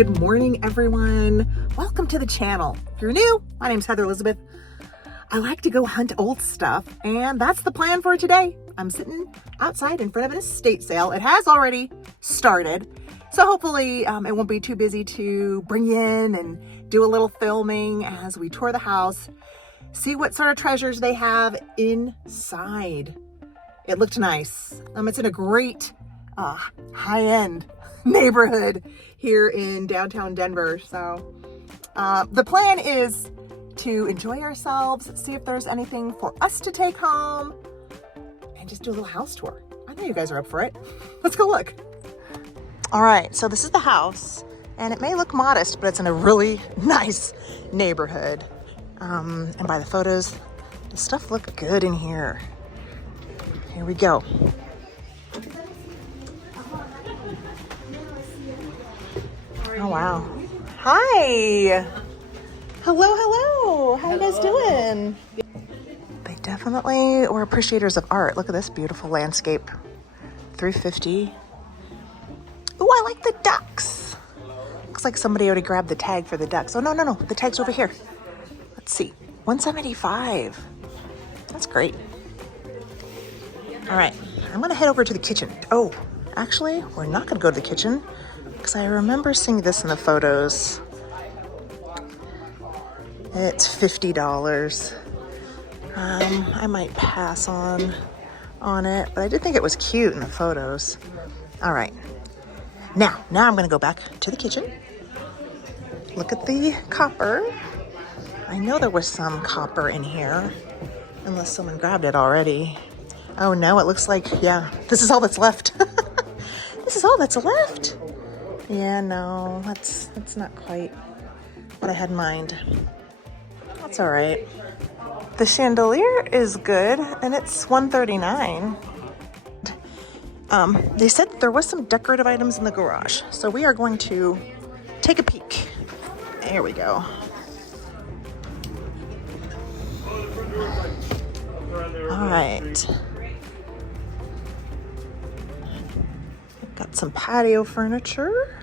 good morning, everyone. Welcome to the channel. If you're new, my name's Heather Elizabeth. I like to go hunt old stuff, and that's the plan for today. I'm sitting outside in front of an estate sale. It has already started, so hopefully it won't be too busy to bring you in and do a little filming as we tour the house, see what sort of treasures they have inside. It looked nice. It's in a great high-end neighborhood here in downtown Denver. So the plan is to enjoy ourselves, see if there's anything for us to take home, and just do a little house tour. I know you guys are up for it. Let's go look. All right, so this is the house, and it may look modest, but it's in a really nice neighborhood. And by the photos, the stuff looked good in here. Here we go. Oh, wow. Hi. Hello. How you guys doing? They definitely were appreciators of art. Look at this beautiful landscape. $350. Oh, I like the ducks. Looks like somebody already grabbed the tag for the ducks. Oh, no. The tag's over here. Let's see. $175. That's great. All right. I'm going to head over to the kitchen. Oh, actually, we're not going to go to the kitchen because I remember seeing this in the photos. It's $50. I might pass on it, but I did think it was cute in the photos. All right. Now I'm going to go back to the kitchen. Look at the copper. I know there was some copper in here, unless someone grabbed it already. Oh no, it looks like, yeah, this is all that's left. This is all that's left. Yeah, no, that's not quite what I had in mind. That's all right. The chandelier is good, and it's $139. They said there was some decorative items in the garage, so we are going to take a peek. There we go. All right. Got some patio furniture.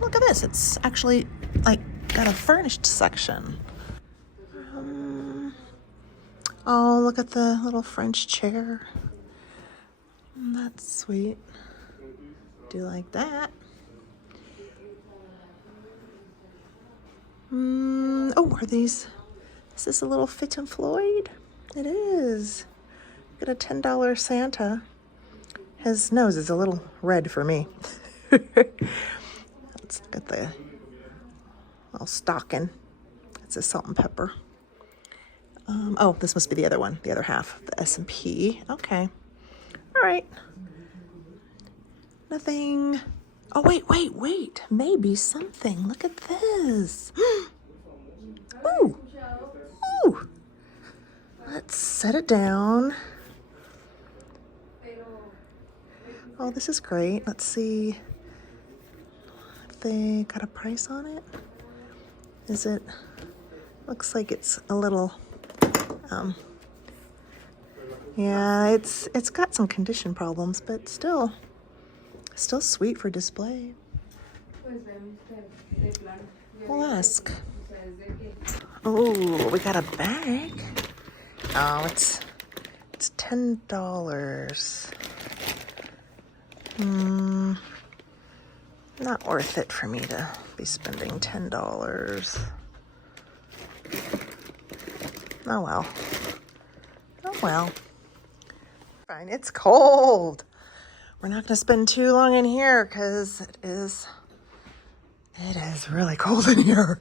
Look at this. It's actually like got a furnished section. Oh, look at the little French chair. That's sweet. Do you like that? Oh, are these? Is this a little Fit and Floyd? It is. Got a $10 Santa. His nose is a little red for me. Let's get the little stocking. It's a salt and pepper. Oh, this must be the other one, the other half, the S&P. Okay. All right. Nothing. Oh, wait. Maybe something. Look at this. Ooh. Let's set it down. Oh, this is great. Let's see if they got a price on it. Is it? Looks like it's a little. Yeah, it's got some condition problems, but still sweet for display. We'll ask. Oh, we got a bag. Oh, it's $10. Not worth it for me to be spending $10. Oh well. Fine, it's cold. We're not gonna spend too long in here because it is really cold in here.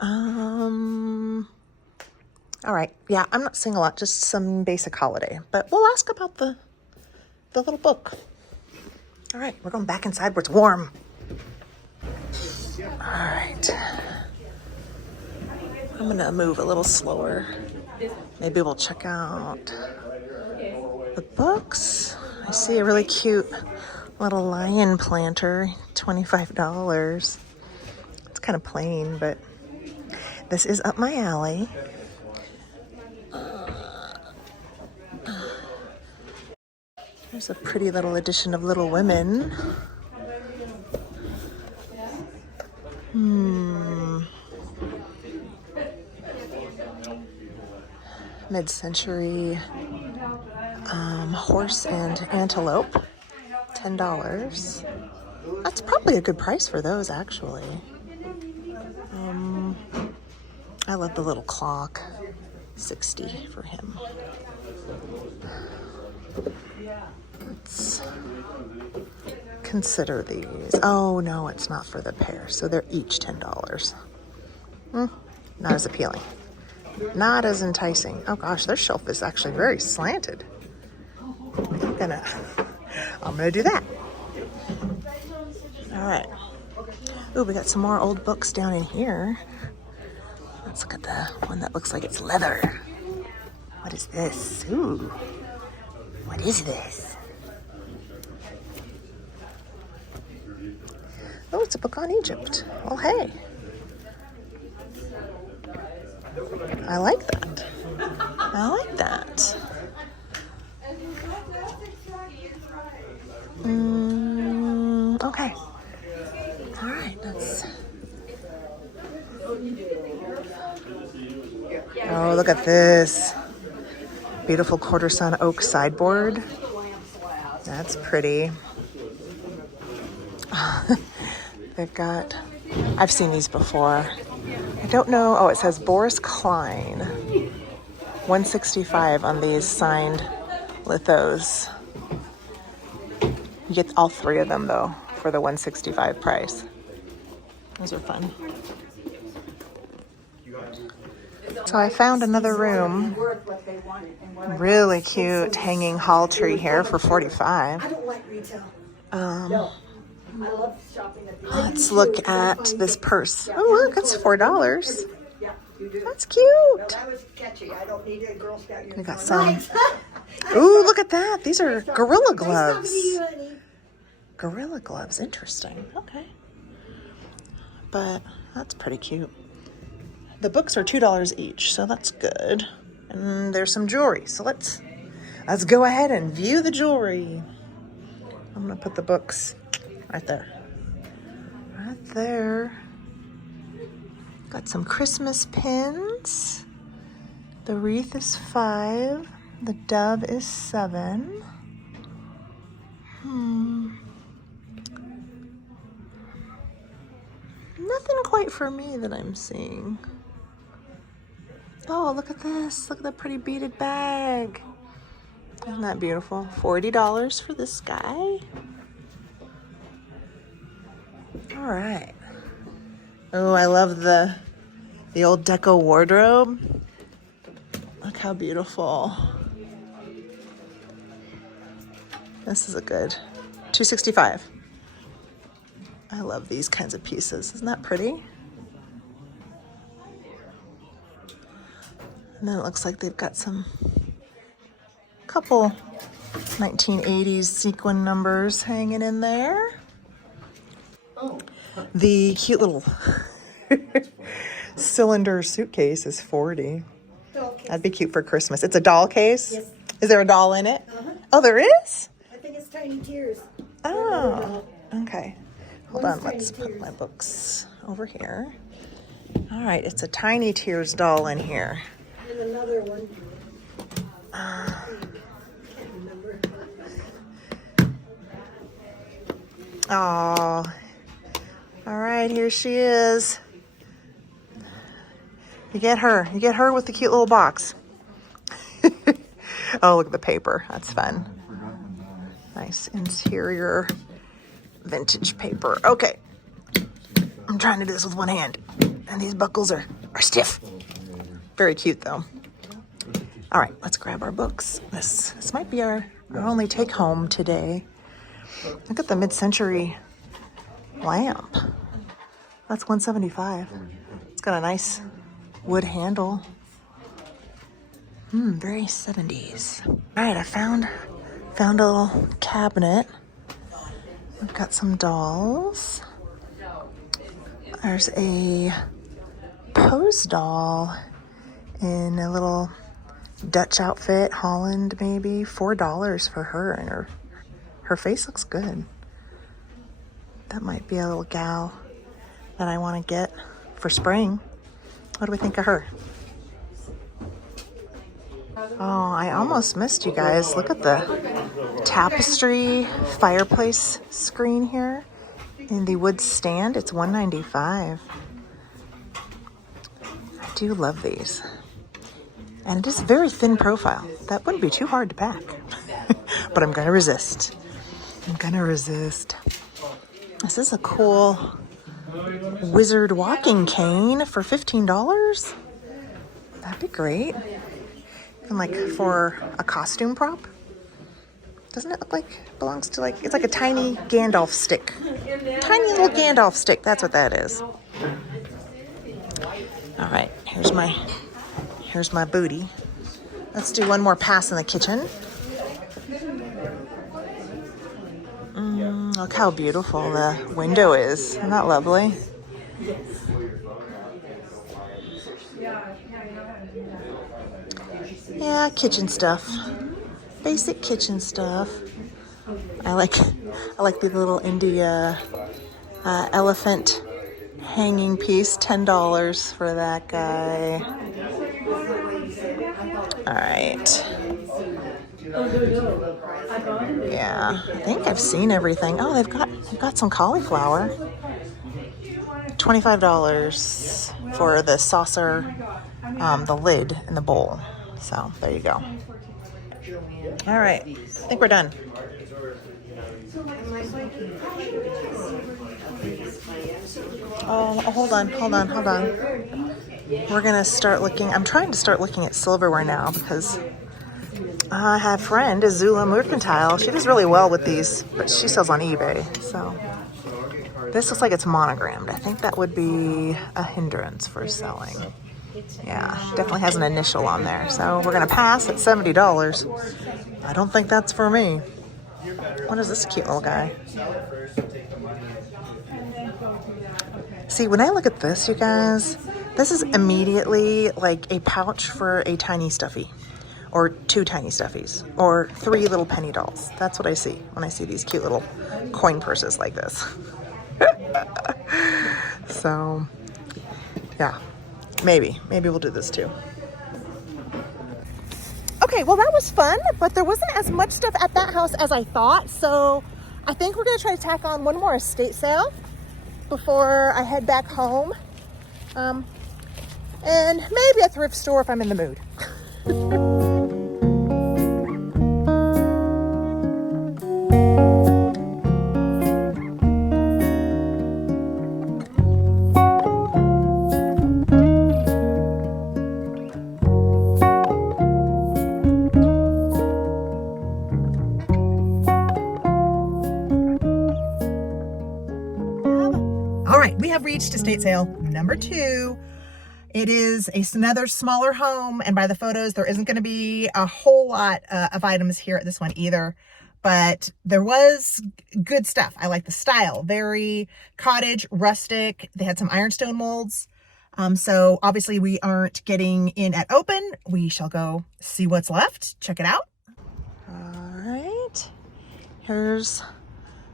All right, yeah, I'm not seeing a lot, just some basic holiday, but we'll ask about the little book. All right, we're going back inside where it's warm. All right. I'm gonna move a little slower. Maybe we'll check out the books. I see a really cute little lion planter, $25. It's kind of plain, but this is up my alley. There's a pretty little edition of Little Women. mid-century horse and antelope, $10. That's probably a good price for those, actually. I love the little clock. $60 for him. Let's consider these. Oh no, it's not for the pair, so they're each $10. Not as appealing. Not as enticing. Oh gosh, their shelf is actually very slanted. I'm gonna do that. All right. Ooh, we got some more old books down in here. Let's look at the one that looks like it's leather. What is this? Ooh. What is this? Oh, it's a book on Egypt. Well, hey. I like that. I like that. Okay. All right, that's... Oh, look at this. Beautiful quarter-sun oak sideboard. That's pretty. They've got... I've seen these before. I don't know. Oh, it says Boris Klein. $165 on these signed lithos. You get all three of them, though, for the $165 price. Those are fun. So I found another room. Really cute hanging hall tree here for $45. I don't like retail. No. I love shopping at the Let's look at this purse. Oh, look, it's $4. Yeah, you do. That's cute. No, that was catchy. I don't need a Girl Scout uniform. We got some. Ooh, look at that. These are gorilla gloves. Gorilla gloves. Interesting. Okay. But that's pretty cute. The books are $2 each, so that's good. And there's some jewelry. So let's go ahead and view the jewelry. I'm going to put the books right there. Right there. Got some Christmas pins. The wreath is $5. The dove is $7. Nothing quite for me that I'm seeing. Oh, look at this. Look at that pretty beaded bag. Isn't that beautiful? $40 for this guy. All right. Oh, I love the old deco wardrobe. Look how beautiful. This is a good $265. I love these kinds of pieces. Isn't that pretty? And then it looks like they've got couple 1980s sequin numbers hanging in there. The cute little cylinder suitcase is $40. That'd be cute for Christmas. It's a doll case? Yes. Is there a doll in it? Uh-huh. Oh, there is? I think it's Tiny Tears. Oh, okay. Hold on, One's let's Tiny put Tears. my books over here. All right, it's a Tiny Tears doll in here. And another one. Can't remember. Oh, all right, here she is. You get her with the cute little box. Oh, look at the paper. That's fun. Nice interior vintage paper. Okay. I'm trying to do this with one hand. And these buckles are stiff. Very cute, though. All right, let's grab our books. This might be our only take home today. Look at the mid-century lamp. That's $175. It's got a nice wood handle. Very 70s. All right, I found a little cabinet. We've got some dolls. There's a pose doll in a little Dutch outfit, Holland maybe. $4 for her, and her face looks good. That might be a little gal that I want to get for spring. What do we think of her? Oh, I almost missed you guys. Look at the tapestry fireplace screen here in the wood stand. It's $195. I do love these. And it is a very thin profile. That wouldn't be too hard to pack. But I'm gonna resist. This is a cool wizard walking cane for $15. That'd be great. And like for a costume prop. Doesn't it look like it belongs to like, it's like a tiny Gandalf stick. Tiny little Gandalf stick, that's what that is. All right, here's my booty. Let's do one more pass in the kitchen. Look how beautiful the window is. Isn't that lovely? Yeah, kitchen stuff. Basic kitchen stuff. I like the little India elephant hanging piece. $10 for that guy. All right. Yeah, I think I've seen everything. Oh, they've got some cauliflower. $25 for the saucer, the lid, and the bowl. So there you go. All right, I think we're done. Oh, hold on. We're gonna start looking. I'm trying to start looking at silverware now because I have a friend, Azula Mercantile. She does really well with these, but she sells on eBay. So this looks like it's monogrammed. I think that would be a hindrance for selling. Yeah, definitely has an initial on there. So we're gonna pass at $70. I don't think that's for me. What is this cute little guy? See, when I look at this, you guys, this is immediately like a pouch for a tiny stuffy. Or 2 tiny stuffies, or 3 little penny dolls. That's what I see when I see these cute little coin purses like this. So, yeah, maybe we'll do this too. Okay, well that was fun, but there wasn't as much stuff at that house as I thought, so I think we're gonna try to tack on one more estate sale before I head back home. And maybe a thrift store if I'm in the mood. We have reached estate sale number 2. It is another smaller home, and by the photos, there isn't going to be a whole lot of items here at this one either, but there was good stuff. I like the style, very cottage, rustic. They had some ironstone molds. So obviously we aren't getting in at open. We shall go see what's left. Check it out. All right, here's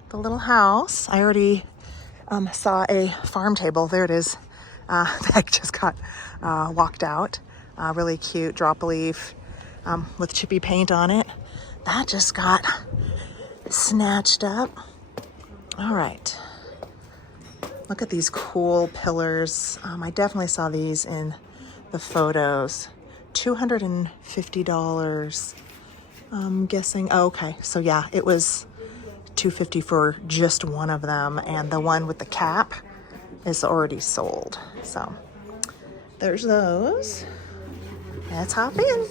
the little house. I already saw a farm table. There it is. That just got walked out. Really cute drop leaf with chippy paint on it. That just got snatched up. All right. Look at these cool pillars. I definitely saw these in the photos. $250. I'm guessing. Oh, okay. So yeah, it was $250 for just one of them, and the one with the cap is already sold. So there's those. Let's hop in.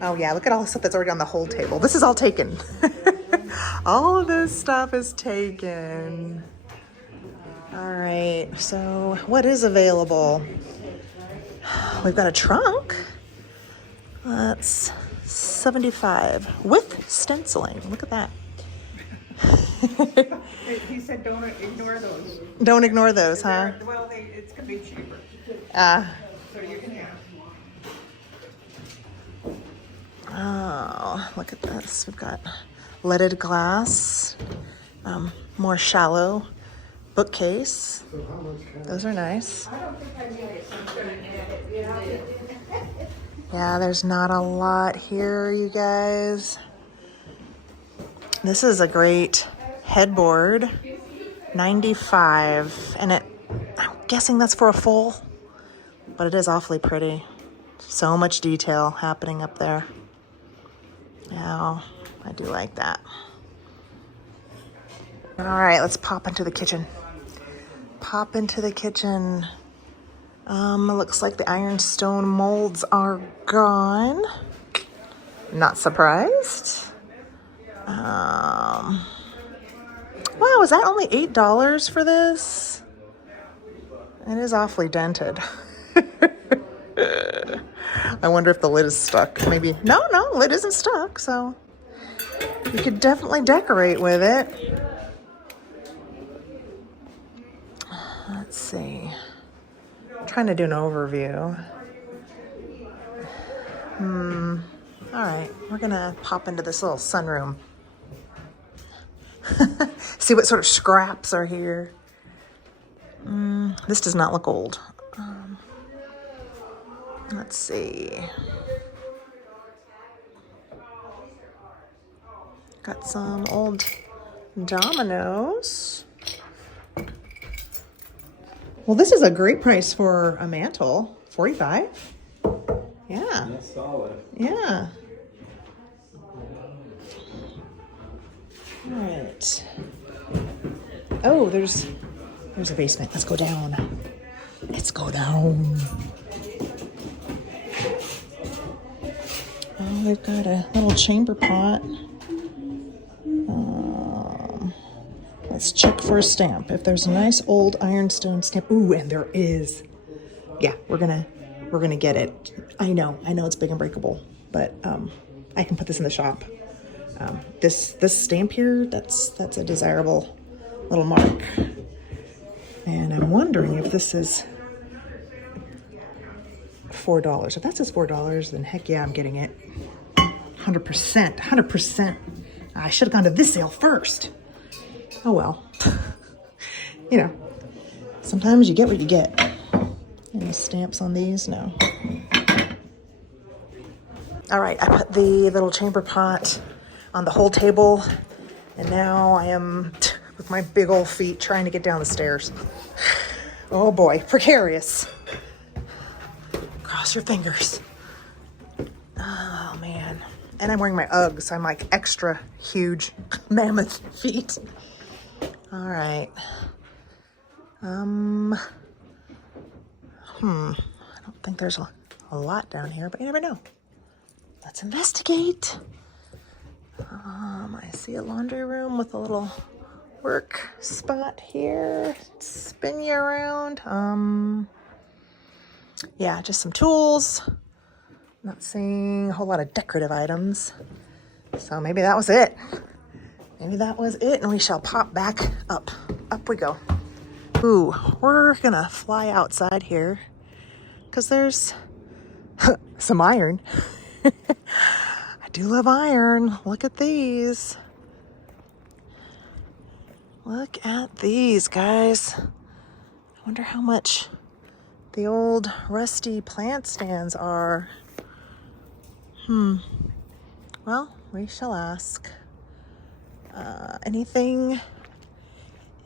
Oh yeah, look at all the stuff that's already on the whole table. This is all taken. All of this stuff is taken. All right, so what is available? We've got a trunk. That's $75 with stenciling. Look at that. He said don't ignore those. Don't ignore those, huh? Well, it's going to be cheaper. So you can have. Oh, look at this. We've got leaded glass, more shallow bookcase. Those are nice. Yeah, there's not a lot here, you guys. This is a great headboard, 95, and I'm guessing that's for a full, but it is awfully pretty. So much detail happening up there. Yeah, I do like that. All right, let's pop into the kitchen. Pop into the kitchen. It looks like the ironstone molds are gone. Not surprised. Wow, is that only $8 for this? It is awfully dented. I wonder if the lid is stuck. Maybe. No, lid isn't stuck, so you could definitely decorate with it. Let's see. I'm trying to do an overview. All right, we're gonna pop into this little sunroom. See what sort of scraps are here. This does not look old. Let's see. Got some old dominoes. Well, this is a great price for a mantle. $45. Yeah. That's solid. Yeah. All right. Oh, there's a basement. Let's go down. Let's go down. Oh, they've got a little chamber pot. Let's check for a stamp. If there's a nice old ironstone stamp. Ooh, and there is. Yeah, we're gonna get it. I know it's big and breakable, but I can put this in the shop. This stamp here, that's a desirable little mark. And I'm wondering if this is $4. If that says $4, then heck yeah, I'm getting it. 100%. I should have gone to this sale first. Oh well. You know, sometimes you get what you get. Any stamps on these? No. All right, I put the little chamber pot on the whole table, and now I am, with my big old feet, trying to get down the stairs. Oh boy, precarious. Cross your fingers. Oh man. And I'm wearing my Uggs. I'm like extra huge mammoth feet. All right. I don't think there's a lot down here, but you never know. Let's investigate. I see a laundry room with a little work spot here. Spin you around. Yeah, just some tools. Not seeing a whole lot of decorative items. So maybe that was it. Maybe that was it, and we shall pop back up. Up we go. Ooh, we're gonna fly outside here because there's some iron. I do love iron. Look at these. Look at these, guys. I wonder how much the old rusty plant stands are. Well, we shall ask. Anything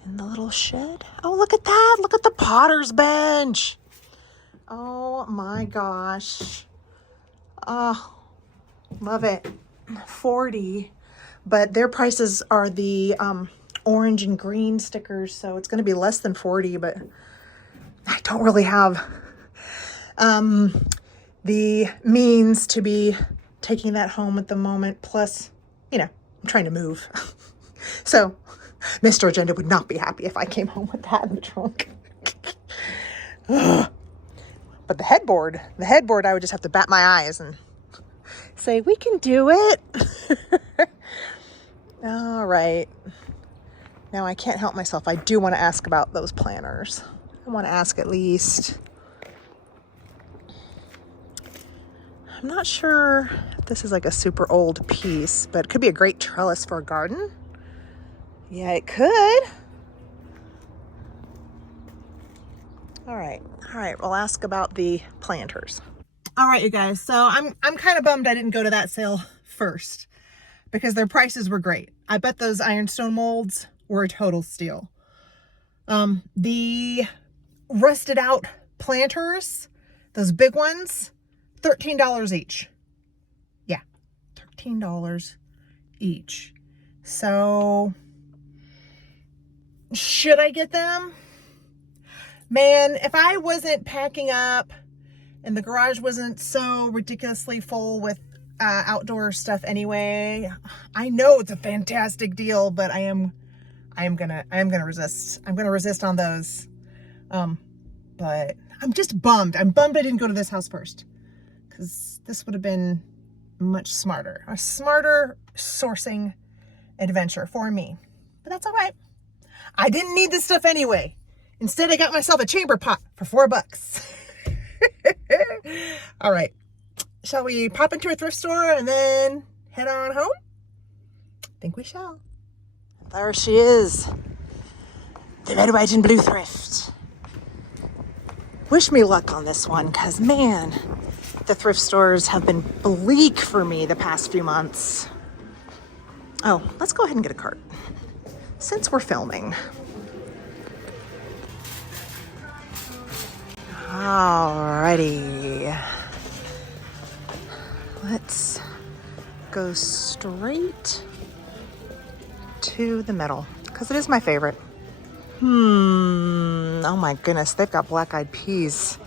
in the little shed? Oh, look at that. Look at the potter's bench. Oh my gosh. Oh, love it. 40. But their prices are the orange and green stickers, so it's going to be less than 40, but I don't really have the means to be taking that home at the moment. Plus, you know, I'm trying to move. So Mr. Agenda would not be happy if I came home with that in the trunk. But the headboard, I would just have to bat my eyes and say, we can do it. All right. Now I can't help myself. I do want to ask about those planters. I want to ask at least. I'm not sure if this is like a super old piece, but it could be a great trellis for a garden. Yeah, it could. All right, we'll ask about the planters. All right, you guys. So I'm kind of bummed I didn't go to that sale first because their prices were great. I bet those ironstone molds were a total steal. The rusted out planters, those big ones, $13 each. Yeah, $13 each. So should I get them? Man, if I wasn't packing up and the garage wasn't so ridiculously full with outdoor stuff anyway, I know it's a fantastic deal, but I am gonna resist. I'm gonna resist on those. But I'm just bummed. I'm bummed I didn't go to this house first, because this would have been much smarter. A smarter sourcing adventure for me. But that's all right. I didn't need this stuff anyway. Instead, I got myself a chamber pot for $4. All right. Shall we pop into a thrift store and then head on home? I think we shall. There she is. The red, white, and blue thrift. Wish me luck on this one, because man, the thrift stores have been bleak for me the past few months. Oh, let's go ahead and get a cart since we're filming. Alrighty. Let's go straight to the middle, because it is my favorite. Oh my goodness, they've got black-eyed peas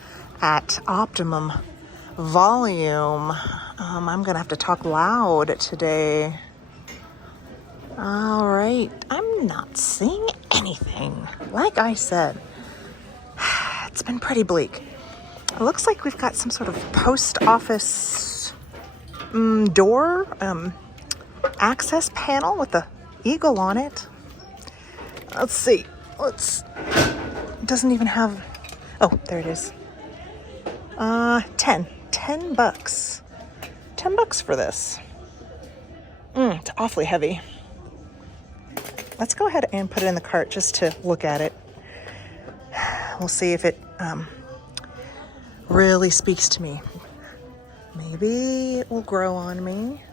at optimum volume. I'm gonna have to talk loud today. All right, I'm not seeing anything. Like I said, it's been pretty bleak. It looks like we've got some sort of post office door access panel with the eagle on it. Let's see. It doesn't even have, oh, there it is. $10 bucks. $10 for this. It's awfully heavy. Let's go ahead and put it in the cart just to look at it. We'll see if it really speaks to me. Maybe it will grow on me,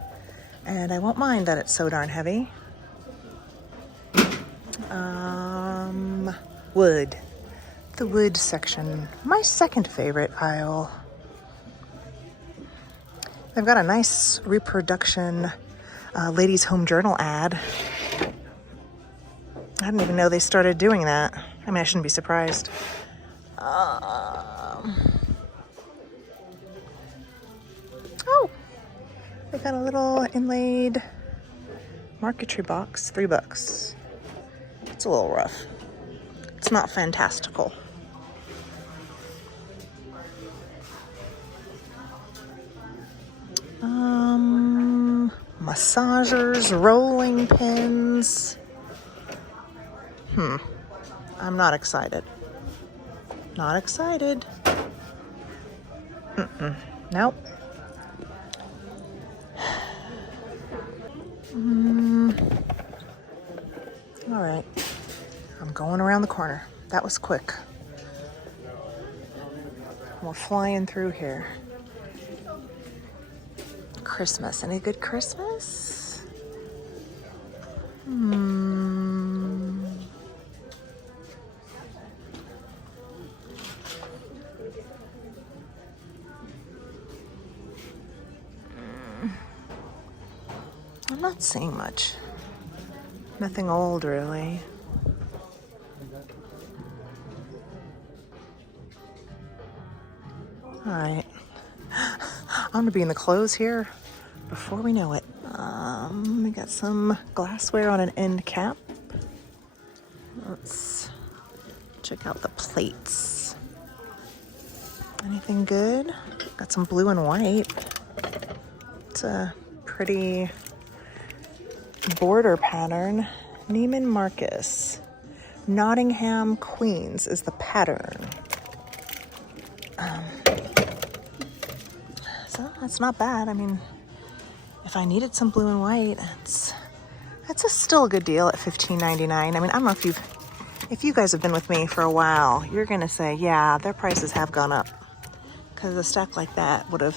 and I won't mind that it's so darn heavy. Wood. The wood section. My second favorite aisle. They've got a nice reproduction ladies' home journal ad. I didn't even know they started doing that. I mean, I shouldn't be surprised. Oh, they got a little inlaid marquetry box, $3. It's a little rough. It's not fantastical. Massagers, rolling pins. I'm not excited. Not excited. Nope. All right. I'm going around the corner. That was quick. We're flying through here. Christmas. Any good Christmas? I'm not seeing much. Nothing old, really. All right. I'm gonna be in the clothes here before we know it. We got some glassware on an end cap. Let's check out the plates. Anything good? Got some blue and white. It's a pretty border pattern. Neiman Marcus. Nottingham Queens is the pattern. So that's not bad. I mean, if I needed some blue and white, that's still a good deal at $15.99. I mean, I don't know if you guys have been with me for a while, you're gonna say, yeah, their prices have gone up. because a stack like that would have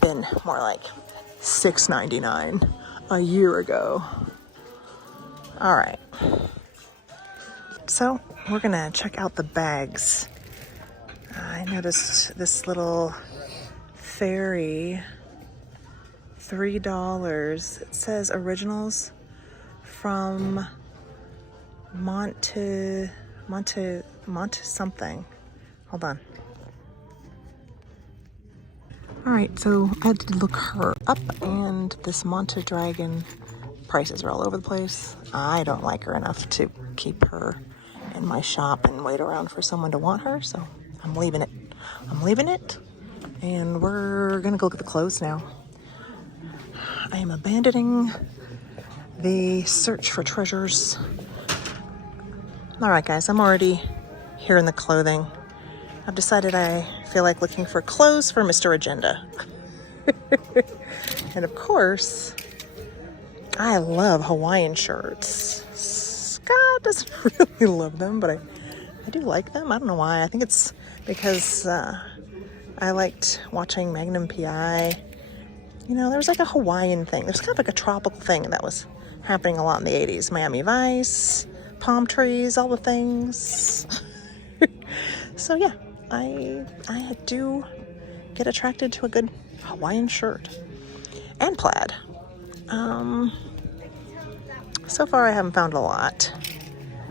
been more like $6.99 a year ago. All right. So we're gonna check out the bags. I noticed this little fairy, $3. It says originals from Monte something. Hold on. All right, so I had to look her up, and this Monte Dragon prices are all over the place. I don't like her enough to keep her in my shop and wait around for someone to want her, so I'm leaving it. And we're gonna go look at the clothes now. I am abandoning the search for treasures. All right, guys, I'm already here in the clothing. I've decided I feel like looking for clothes for Mr. Agenda. And of course, I love Hawaiian shirts. Scott doesn't really love them, but I do like them. I don't know why. I think it's because I liked watching Magnum PI. You know, there was like a Hawaiian thing. There's kind of like a tropical thing that was happening a lot in the 80s. Miami Vice, palm trees, all the things. So yeah, I do get attracted to a good Hawaiian shirt and plaid. So far I haven't found a lot.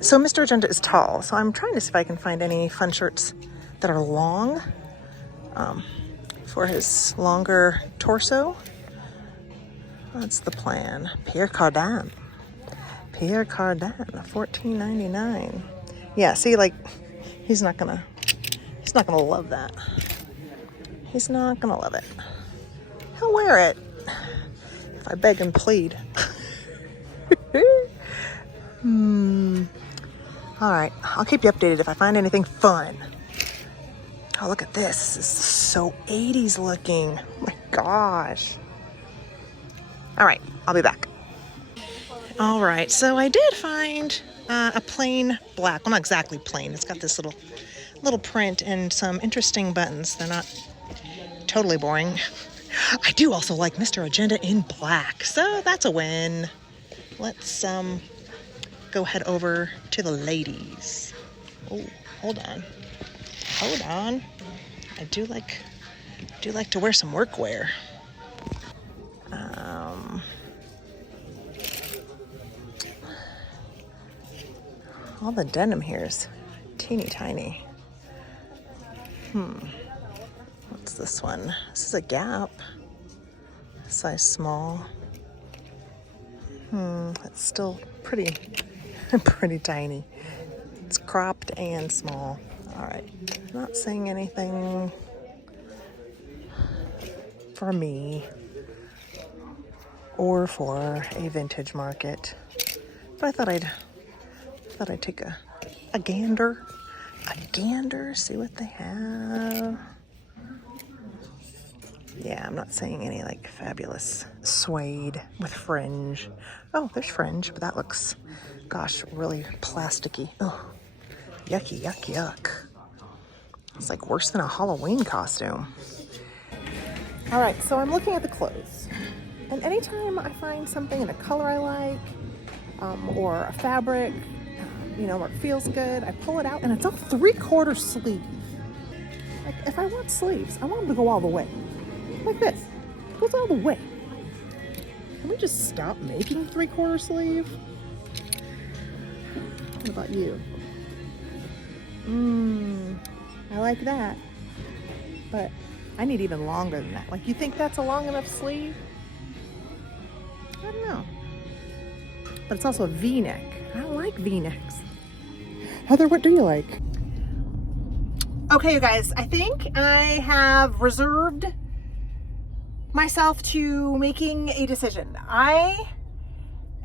So Mr. Agenda is tall, so I'm trying to see if I can find any fun shirts that are long for his longer torso. That's the plan. Pierre Cardin, $14.99. Yeah, see, like he's not gonna love that. He's not gonna love it. He'll wear it if I beg and plead. All right, I'll keep you updated if I find anything fun. Oh, look at this. This is so 80s looking. Oh my gosh. All right, I'll be back. All right, so I did find a plain black. Well, not exactly plain. It's got this little print and some interesting buttons. They're not totally boring. I do also like Mr. Agenda in black, so that's a win. Let's go head over to the ladies. Oh, hold on. I do like to wear some workwear. All the denim here is teeny tiny. What's this one? This is a Gap. Size small. It's still pretty tiny. It's cropped and small. All right, not saying anything for me or for a vintage market, but I thought I'd take a gander, see what they have. Yeah, I'm not saying any like fabulous suede with fringe. Oh, there's fringe, but that looks, gosh, really plasticky. Oh, yucky, yuck, yuck. It's like worse than a Halloween costume. All right, so I'm looking at the clothes. And anytime I find something in a color I like, or a fabric, or it feels good, I pull it out and it's all 3/4 sleeve. Like, if I want sleeves, I want them to go all the way. Like this. It goes all the way. Can we just stop making 3/4 sleeve? What about you? I like that. But I need even longer than that. Like, you think that's a long enough sleeve? I don't know. But it's also a V-neck. I don't like V-necks. Heather, what do you like? Okay, you guys, I think I have reserved myself to making a decision. I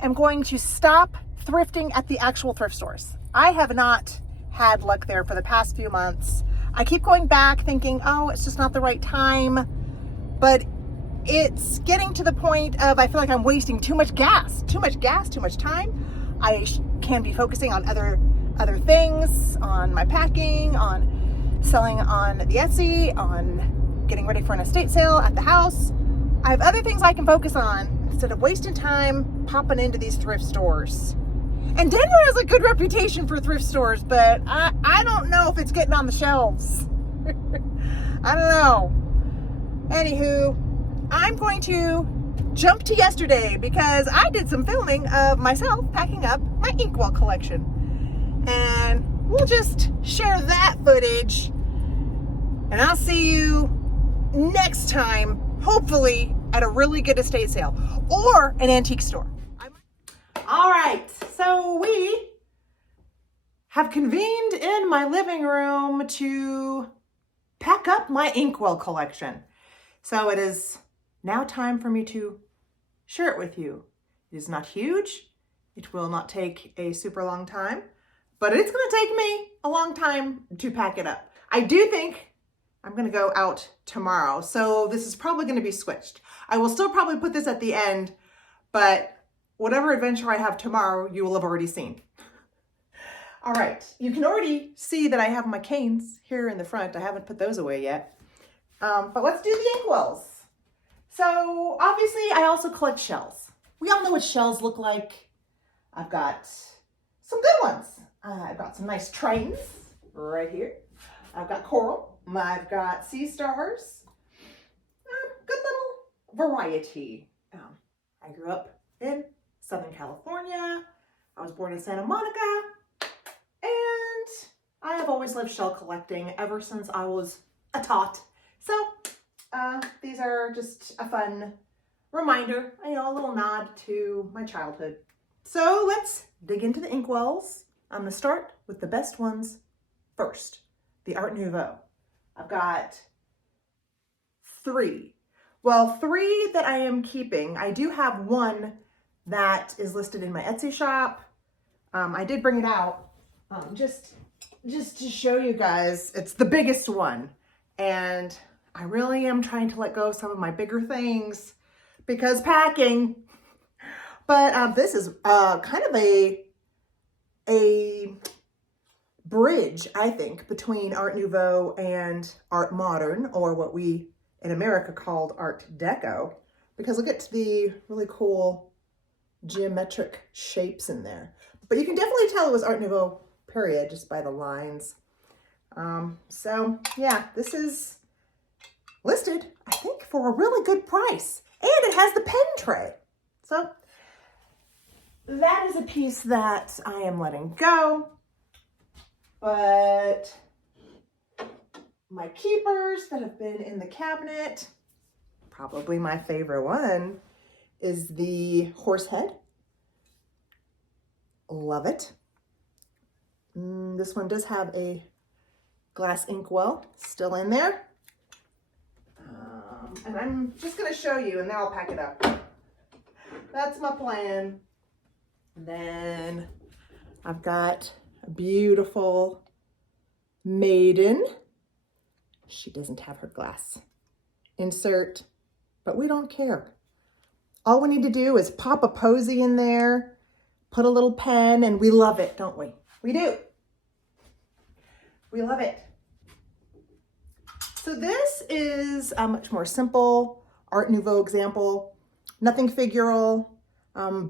am going to stop thrifting at the actual thrift stores. I have not had luck there for the past few months. I keep going back thinking, oh, it's just not the right time. But it's getting to the point of, I feel like I'm wasting too much gas, too much time. I can be focusing on other things, on my packing, on selling on the Etsy, on getting ready for an estate sale at the house. I have other things I can focus on instead of wasting time popping into these thrift stores. And Denver has a good reputation for thrift stores, but I don't know if it's getting on the shelves. I don't know. Anywho, I'm going to jump to yesterday because I did some filming of myself packing up my inkwell collection. And we'll just share that footage. And I'll see you next time, hopefully at a really good estate sale or an antique store. All right, so we have convened in my living room to pack up my inkwell collection. So it is now time for me to share it with you. It is not huge. It will not take a super long time, but it's going to take me a long time to pack it up. I do think I'm going to go out tomorrow, so this is probably going to be switched. I will still probably put this at the end, but whatever adventure I have tomorrow, you will have already seen. All right, you can already see that I have my canes here in the front. I haven't put those away yet. But let's do the inkwells. So obviously I also collect shells. We all know what shells look like. I've got some good ones. I've got some nice trains right here. I've got coral. I've got sea stars. Good little variety. I grew up in Southern California. I was born in Santa Monica. And I have always loved shell collecting ever since I was a tot. So these are just a fun reminder, a little nod to my childhood. So let's dig into the inkwells. I'm going to start with the best ones first, the Art Nouveau. I've got 3. Well, 3 that I am keeping. I do have one that is listed in my Etsy shop. I did bring it out just to show you guys. It's the biggest one, and I really am trying to let go of some of my bigger things because packing. But this is kind of a bridge, I think, between Art Nouveau and Art Modern, or what we in America called Art Deco, because look at the really cool geometric shapes in there. But you can definitely tell it was Art Nouveau period just by the lines. So yeah, this is listed, I think, for a really good price. And it has the pen tray. So that is a piece that I am letting go. But my keepers that have been in the cabinet, probably my favorite one, is the horse head. Love it. This one does have a glass inkwell still in there. And I'm just going to show you, and then I'll pack it up. That's my plan. And then I've got a beautiful maiden. She doesn't have her glass insert, but we don't care. All we need to do is pop a posy in there, put a little pen, and we love it, don't we? We do. We love it. So this is a much more simple Art Nouveau example. Nothing figural.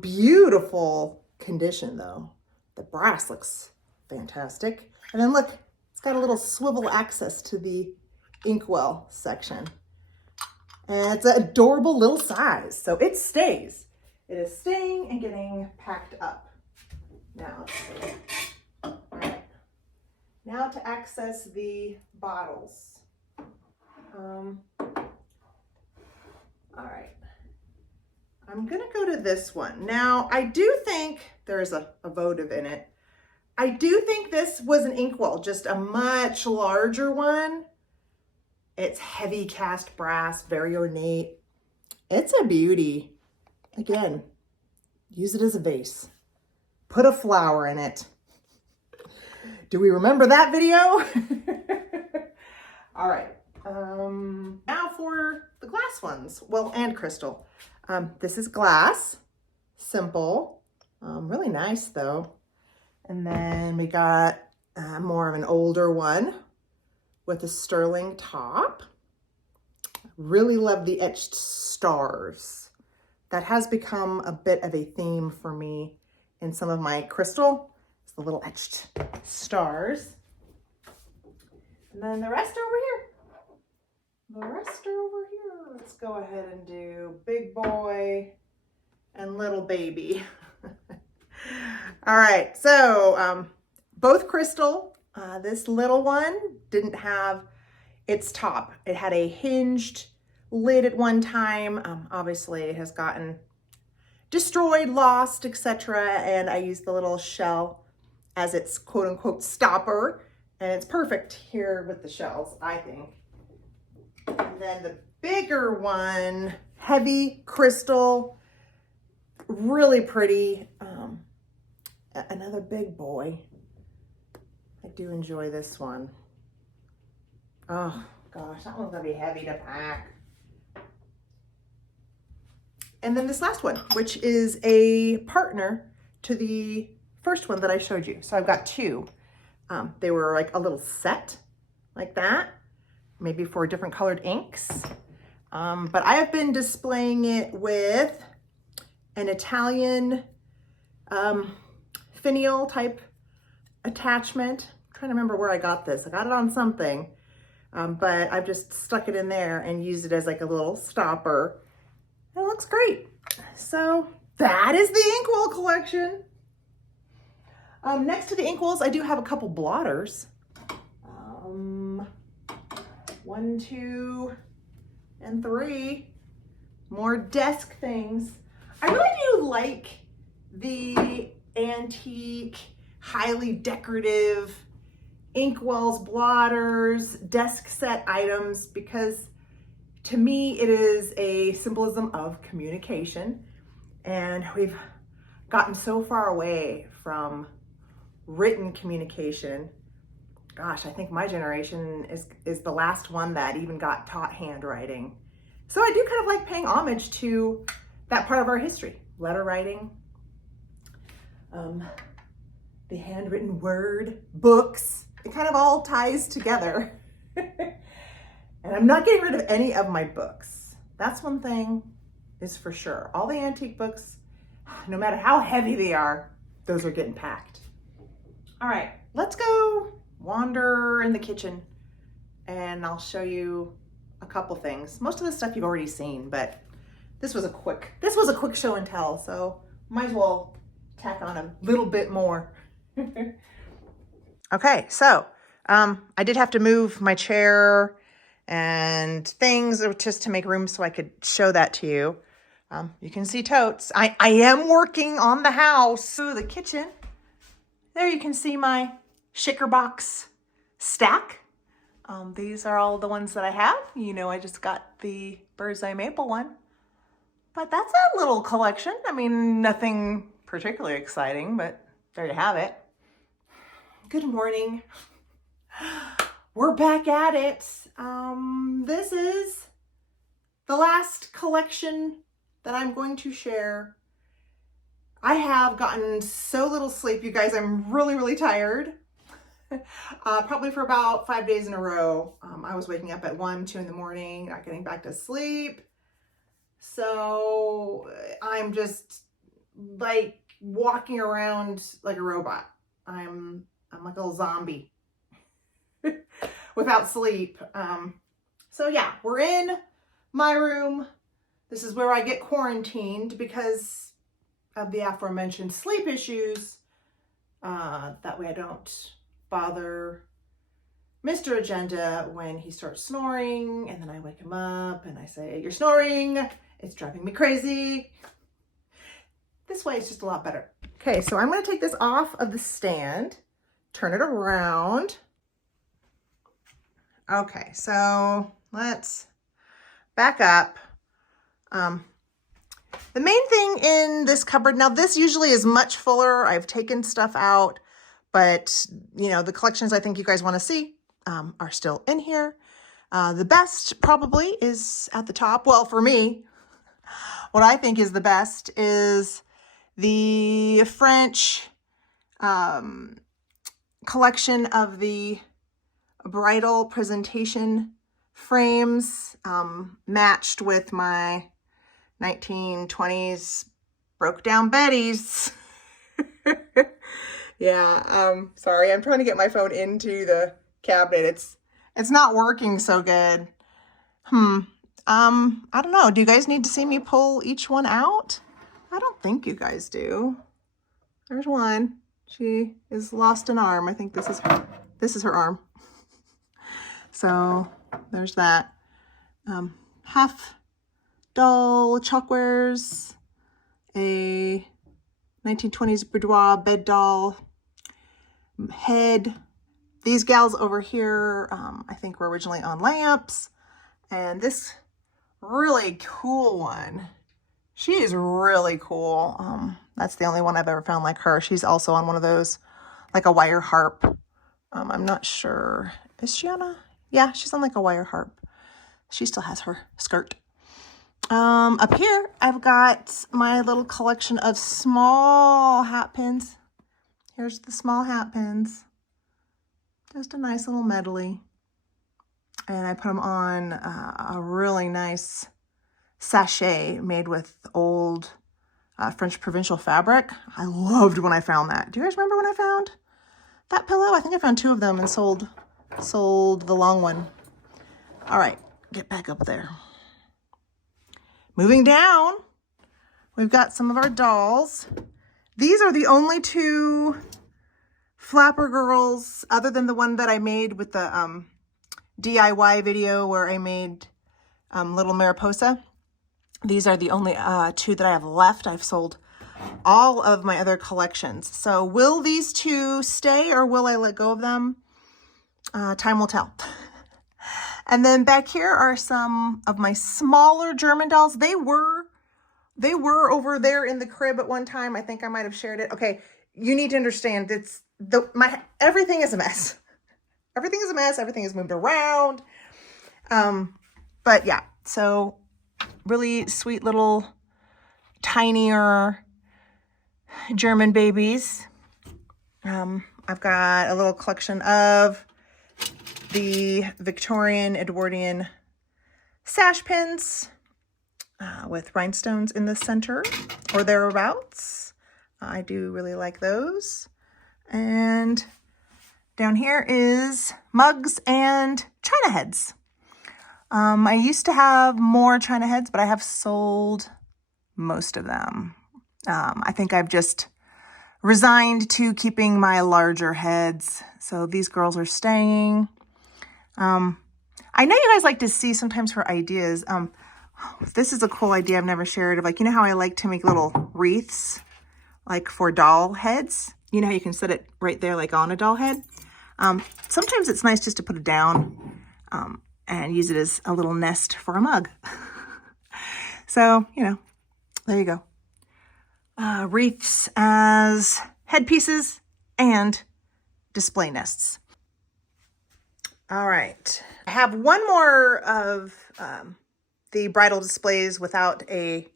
Beautiful condition though. The brass looks fantastic. And then look, it's got a little swivel access to the inkwell section. And it's an adorable little size. So it stays. It is staying and getting packed up. Now, let's see. All right. Now to access the bottles. All right. I'm going to go to this one. Now, I do think there's a votive in it. I do think this was an inkwell, just a much larger one. It's heavy cast brass, very ornate. It's a beauty. Again, use it as a vase. Put a flower in it. Do we remember that video? All right. Now for the glass ones. Well, and crystal. This is glass. Simple. Really nice though. And then we got more of an older one. with a sterling top. Really love the etched stars. That has become a bit of a theme for me in some of my crystal. It's the little etched stars. And then the rest over here. The rest are over here. Let's go ahead and do big boy and little baby. All right, so both crystal. This little one didn't have its top. It had a hinged lid at one time. Obviously it has gotten destroyed, lost, etc. And I used the little shell as its quote unquote stopper. And it's perfect here with the shells, I think. And then the bigger one, heavy crystal, really pretty. Another big boy. I do enjoy this one. Oh gosh, that one's gonna be heavy to pack. And then this last one, which is a partner to the first one that I showed you. So I've got two. They were like a little set like that, maybe for different colored inks. But I have been displaying it with an Italian finial type attachment. I'm trying to remember where I got this. I got it on something, but I've just stuck it in there and used it as like a little stopper. It looks great. So that is the inkwell collection. Next to the inkwells, I do have a couple blotters. 1, 2, and 3 more desk things. I really do like the antique, highly decorative inkwells, blotters, desk set items, because to me it is a symbolism of communication, and we've gotten so far away from written communication. Gosh, I think my generation is the last one that even got taught handwriting. So I do kind of like paying homage to that part of our history. Letter writing, the handwritten word, books, it kind of all ties together. And I'm not getting rid of any of my books. That's one thing is for sure. All the antique books, no matter how heavy they are, those are getting packed. All right, let's go wander in the kitchen and I'll show you a couple things. Most of the stuff you've already seen, but this was a quick show and tell, so might as well tack on a little bit more. Okay, so I did have to move my chair and things just to make room so I could show that to you. You can see totes. I am working on the house. So the kitchen, there you can see my shaker box stack. These are all the ones that I have. You know, I just got the bird's eye maple one, but that's a little collection. I mean, nothing particularly exciting, but there you have it. Good morning. We're back at it. This is the last collection that I'm going to share. I have gotten so little sleep, you guys. I'm really, really tired. Probably for about 5 days in a row. I was waking up at 1, 2 in the morning, not getting back to sleep. So I'm just like walking around like a robot. I'm like a little zombie without sleep. So yeah, we're in my room. This is where I get quarantined because of the aforementioned sleep issues. That way I don't bother Mr. Agenda when he starts snoring, and then I wake him up and I say, "You're snoring, it's driving me crazy." This way it's just a lot better. Okay, so I'm gonna take this off of the stand, turn it around. Okay, so let's back up. The main thing in this cupboard, now this usually is much fuller. I've taken stuff out, but you know, the collections I think you guys want to see are still in here. The best probably is at the top. Well, for me, what I think is the best is the French collection of the bridal presentation frames, matched with my 1920s broke down Bettys. Yeah, sorry, I'm trying to get my phone into the cabinet. It's not working so good. I don't know. Do you guys need to see me pull each one out? I don't think you guys do. There's one. She is lost an arm. I think this is her arm. So there's that. Half doll chalkwares, a 1920s boudoir bed doll head. These gals over here, I think were originally on lamps. And this really cool one, she is really cool. That's the only one I've ever found like her. She's also on one of those, like a wire harp. I'm not sure. Is she on a? Yeah, she's on like a wire harp. She still has her skirt. Up here, I've got my little collection of small hat pins. Here's the small hat pins. Just a nice little medley. And I put them on a really nice sachet made with old French provincial fabric. I loved when I found that. Do you guys remember when I found that pillow? I think I found 2 of them and sold the long one. All right, get back up there. Moving down, we've got some of our dolls. These are the only 2 Flapper Girls, other than the one that I made with the DIY video where I made Little Mariposa. These are the only 2 that I have left. I've sold all of my other collections. So will these 2 stay or will I let go of them? Time will tell. And then back here are some of my smaller German dolls. They were over there in the crib at one time. I think I might have shared it. Okay, you need to understand everything is a mess. Everything is a mess. Everything is moved around. But yeah, so really sweet little tinier German babies. I've got a little collection of the Victorian Edwardian sash pins with rhinestones in the center or thereabouts. I do really like those. And down here is mugs and china heads. I used to have more china heads, but I have sold most of them. I think I've just resigned to keeping my larger heads. So these girls are staying. I know you guys like to see sometimes for ideas. This is a cool idea I've never shared of, like, you know how I like to make little wreaths like for doll heads? You know how you can set it right there like on a doll head? Sometimes it's nice just to put it down and use it as a little nest for a mug. So, you know, there you go. Wreaths as headpieces and display nests. All right. I have one more of the bridal displays without a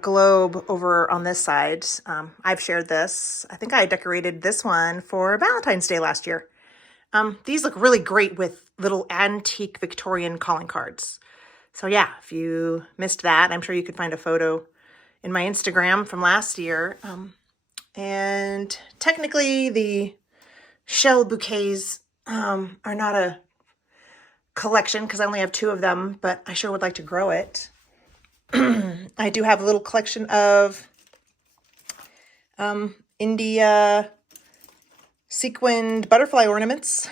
globe over on this side. I've shared this. I think I decorated this one for Valentine's Day last year. These look really great with little antique Victorian calling cards. So yeah, if you missed that, I'm sure you could find a photo in my Instagram from last year. And technically the shell bouquets are not a collection because I only have 2 of them, but I sure would like to grow it. I do have a little collection of India sequined butterfly ornaments.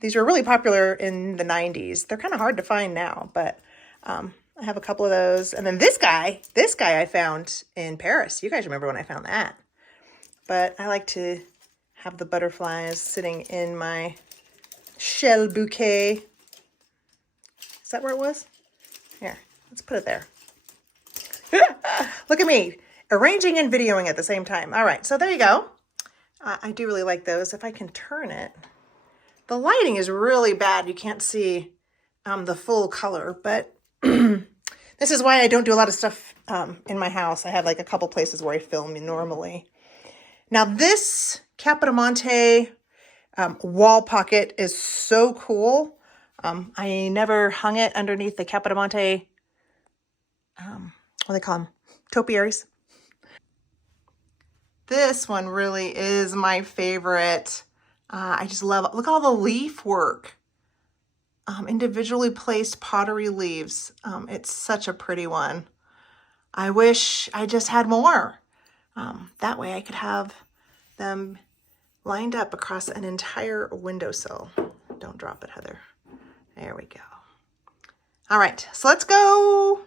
These were really popular in the 90s. They're kind of hard to find now, but I have a couple of those. And then this guy I found in Paris. You guys remember when I found that. But I like to have the butterflies sitting in my shell bouquet. Is that where it was? Here, let's put it there. Look at me, arranging and videoing at the same time. All right, so there you go. I do really like those. If I can turn it. The lighting is really bad. You can't see the full color, but this is why I don't do a lot of stuff in my house. I have like a couple places where I film normally. Now this Capodimonte wall pocket is so cool. I never hung it underneath the Capodimonte, what do they call them? Topiaries. This one really is my favorite. I just love it. Look at all the leaf work. Individually placed pottery leaves. It's such a pretty one. I wish I just had more. That way I could have them lined up across an entire windowsill. Don't drop it, Heather. There we go. All right, so let's go.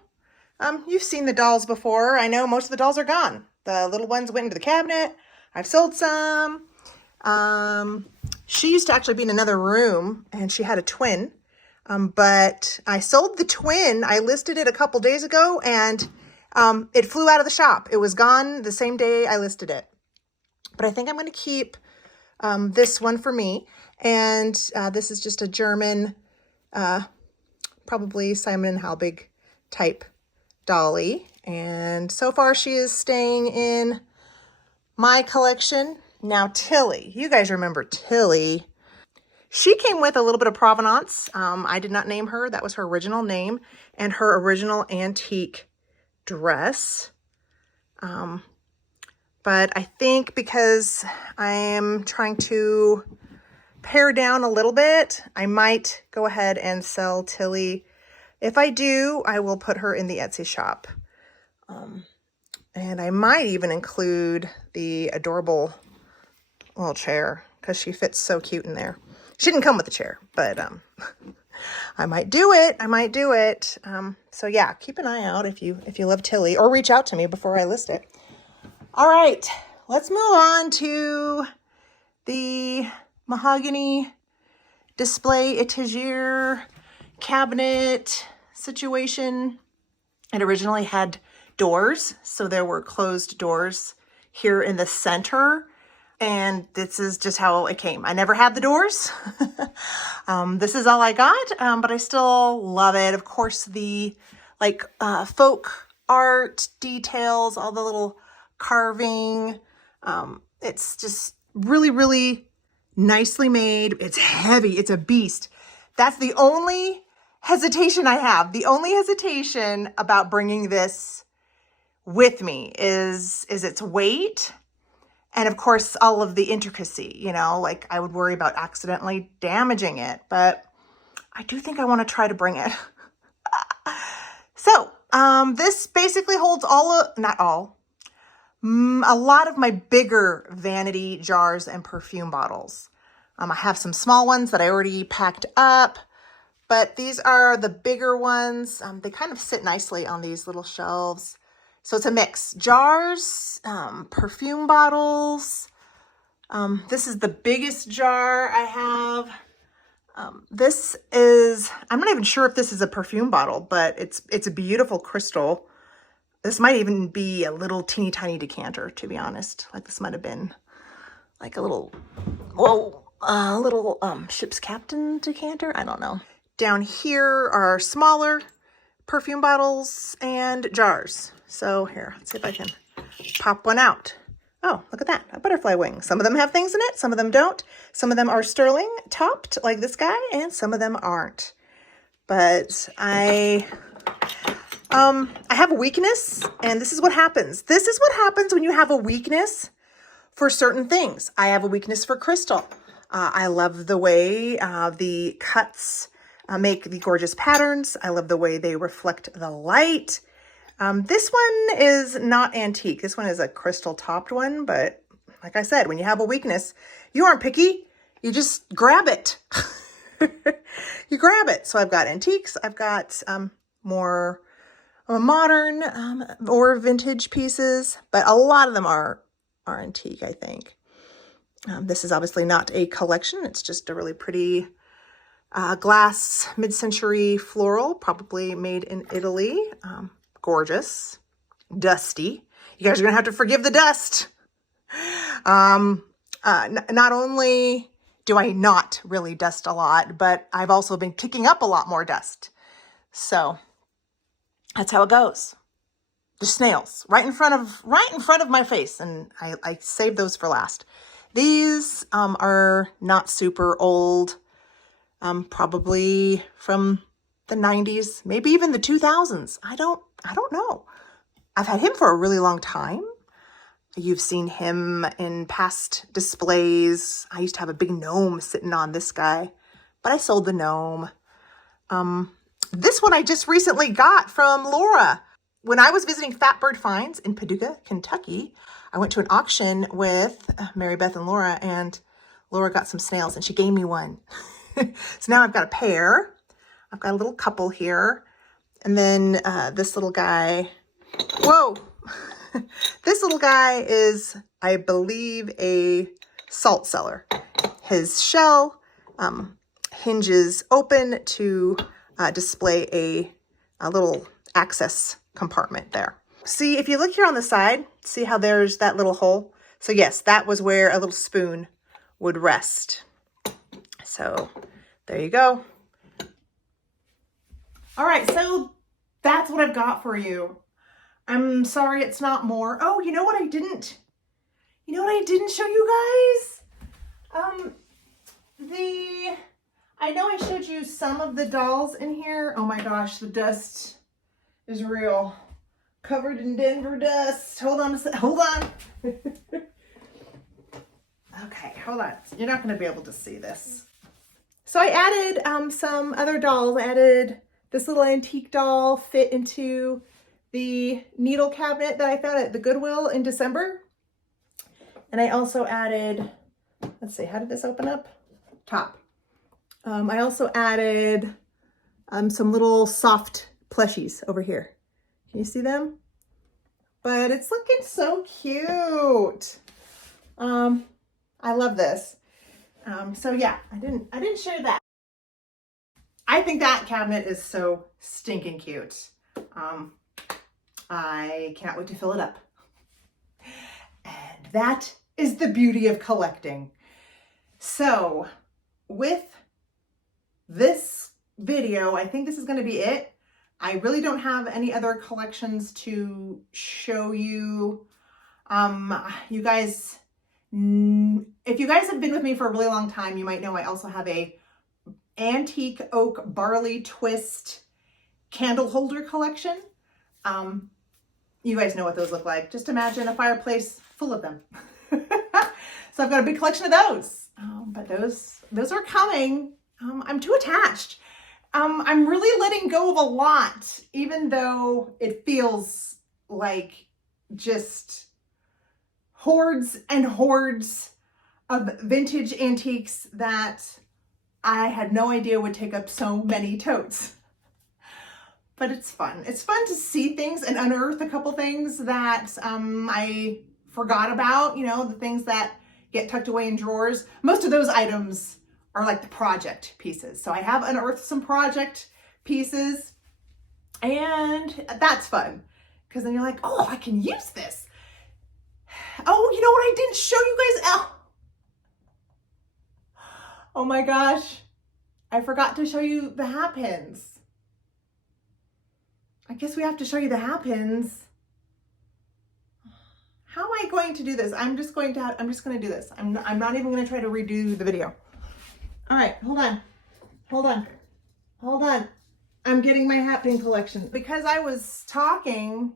You've seen the dolls before. I know most of the dolls are gone. The little ones went into the cabinet. I've sold some. She used to actually be in another room, and she had a twin. But I sold the twin. I listed it a couple days ago, and it flew out of the shop. It was gone the same day I listed it. But I think I'm going to keep this one for me. And this is just a German, probably Simon & Halbig type dolly. And so far she is staying in my collection. Now Tilly, you guys remember Tilly. She came with a little bit of provenance. I did not name her. That was her original name and her original antique dress. But I think because I am trying to pare down a little bit, I might go ahead and sell Tilly. If I do, I will put her in the Etsy shop. And I might even include the adorable little chair because she fits so cute in there. She didn't come with the chair, but I might do it. I might do it. So yeah, keep an eye out if you love Tilly, or reach out to me before I list it. All right, let's move on to the mahogany display etagere cabinet situation. It originally had doors, so there were closed doors here in the center, and this is just how it came. I never had the doors. This is all I got, but I still love it. Of course, the folk art details, all the little carving. It's just really, really nicely made. It's heavy. It's a beast. That's the only hesitation I have. The only hesitation about bringing this with me is its weight. And of course, all of the intricacy, like I would worry about accidentally damaging it, but I do think I want to try to bring it. So, this basically holds a lot of my bigger vanity jars and perfume bottles. I have some small ones that I already packed up, but these are the bigger ones. They kind of sit nicely on these little shelves. So it's a mix. Jars, perfume bottles. This is the biggest jar I have. This is, I'm not even sure if this is a perfume bottle, but it's a beautiful crystal. This might even be a little teeny tiny decanter, to be honest. Like this might have been like a little, ship's captain decanter. I don't know. Down here are smaller perfume bottles and jars. So here, let's see if I can pop one out. Oh, look at that, a butterfly wing. Some of them have things in it, some of them don't. Some of them are sterling topped like this guy, and some of them aren't. But I have a weakness, and this is what happens. This is what happens when you have a weakness for certain things. I have a weakness for crystal. I love the way the cuts make the gorgeous patterns. I love the way they reflect the light. This one is not antique. This one is a crystal topped one, but like I said, when you have a weakness, you aren't picky. You just grab it. You grab it. So I've got antiques. I've got more modern or vintage pieces, but a lot of them are antique, I think. This is obviously not a collection. It's just a really pretty glass mid-century floral, probably made in Italy. Gorgeous, dusty. You guys are gonna have to forgive the dust. Not only do I not really dust a lot, but I've also been kicking up a lot more dust. So that's how it goes. The snails right in front of my face, and I saved those for last. These are not super old, probably from the 90s, maybe even the 2000s. I don't know. I've had him for a really long time. You've seen him in past displays. I used to have a big gnome sitting on this guy, but I sold the gnome. This one I just recently got from Laura. When I was visiting Fatbird Finds in Paducah, Kentucky, I went to an auction with Mary Beth and Laura, and Laura got some snails and she gave me one. So now I've got a pair. I've got a little couple here. And then this little guy. Whoa! This little guy is, I believe, a salt cellar. His shell hinges open to display a little access compartment there. See, if you look here on the side, see how there's that little hole? So yes, that was where a little spoon would rest. So there you go. All right, so that's what I've got for you. I'm sorry it's not more. Oh, you know what I didn't show you guys? I know I showed you some of the dolls in here. Oh my gosh, the dust is real. Covered in Denver dust. Hold on a sec. Hold on. Okay, hold on. You're not going to be able to see this. So I added some other dolls. I added this little antique doll fit into the needle cabinet that I found at the Goodwill in December. And I also added, let's see, how did this open up? Top. I also added some little soft plushies over here. Can you see them? But it's looking so cute. I love this. So yeah, I didn't share that. I think that cabinet is so stinking cute. I can't wait to fill it up. And that is the beauty of collecting. So with this video, I think this is going to be it. I really don't have any other collections to show you. You guys, if you guys have been with me for a really long time, you might know I also have a antique oak barley twist candle holder collection. You guys know what those look like. Just imagine a fireplace full of them. So I've got a big collection of those. But those are coming. I'm too attached. I'm really letting go of a lot, even though it feels like just hordes and hordes of vintage antiques that I had no idea would take up so many totes. But it's fun. It's fun to see things and unearth a couple things that I forgot about, you know, the things that get tucked away in drawers. Most of those items are like the project pieces. So I have unearthed some project pieces, and that's fun because then you're like, oh, I can use this. Oh, you know what I didn't show you guys? Oh my gosh. I forgot to show you the hat pins. I guess we have to show you the hat pins. How am I going to do this? I'm just going to do this. I'm not even going to try to redo the video. All right, hold on. I'm getting my hat pin collection. Because I was talking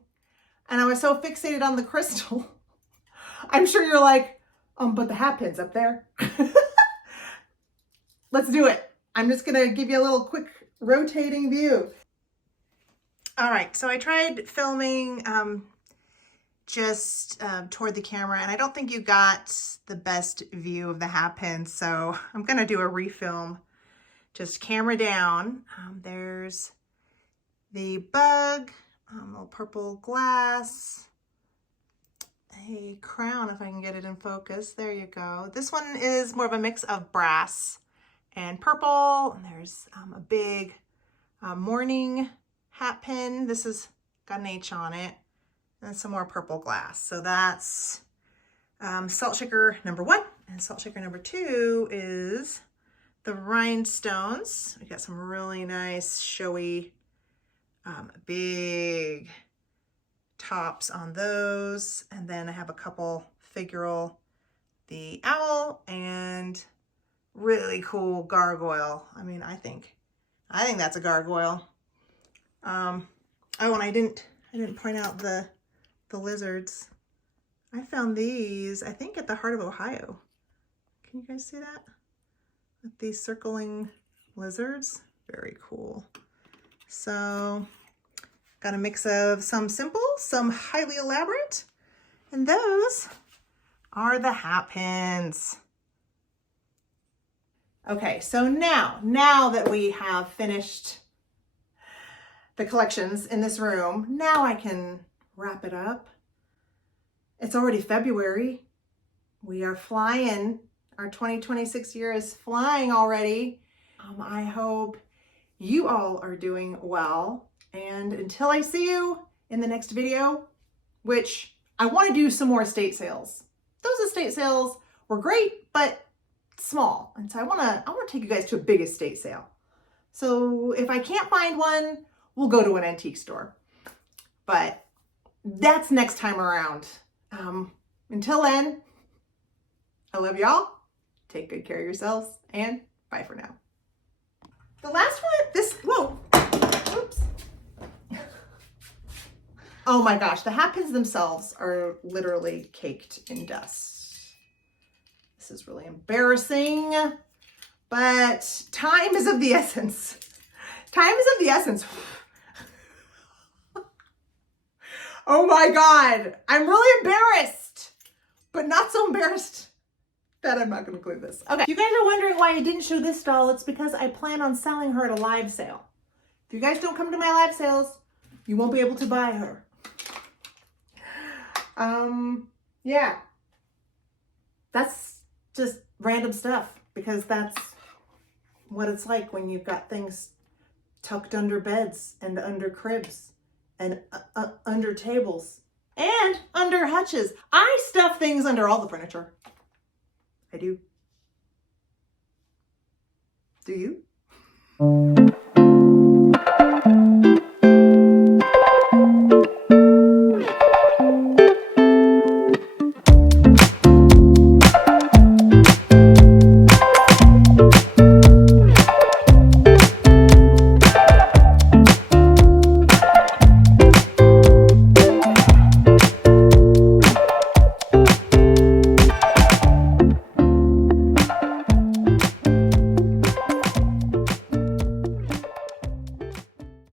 and I was so fixated on the crystal, I'm sure you're like, but the hat pin's up there. Let's do it. I'm just gonna give you a little quick rotating view. All right, so I tried filming just toward the camera, and I don't think you got the best view of the hat pin, so I'm gonna do a refilm, just camera down. There's the bug, little purple glass, a crown, if I can get it in focus. There you go. This one is more of a mix of brass and purple, and there's a big morning hat pin. This has got an H on it, and some more purple glass. So that's salt shaker number 1, and salt shaker number 2 is the rhinestones. We got some really nice showy big tops on those, and then I have a couple figural the owl and really cool gargoyle. I mean, I think that's a gargoyle. Oh, and I didn't point out the lizards. I found these, I think, at the Heart of Ohio. Can you guys see that? With these circling lizards. Very cool. So, got a mix of some simple, some highly elaborate, and those are the hat pins. Okay, so now that we have finished the collections in this room, now I can wrap it up. It's already February. We are flying. Our 2026 year is flying already. I hope you all are doing well. And until I see you in the next video, which I want to do some more estate sales. Those estate sales were great, but small. And so I want to take you guys to a big estate sale. So if I can't find one, we'll go to an antique store. But that's next time around. Until then, I love y'all. Take good care of yourselves, and bye for now. The last one, oops. Oh my gosh, the hat pins themselves are literally caked in dust. This is really embarrassing, but time is of the essence. Time is of the essence. Oh my God, I'm really embarrassed, but not so embarrassed that I'm not gonna include this. Okay, if you guys are wondering why I didn't show this doll, it's because I plan on selling her at a live sale. If you guys don't come to my live sales, you won't be able to buy her. Yeah. That's just random stuff because that's what it's like when you've got things tucked under beds and under cribs and under tables and under hutches. I stuff things under all the furniture. I do. Do you?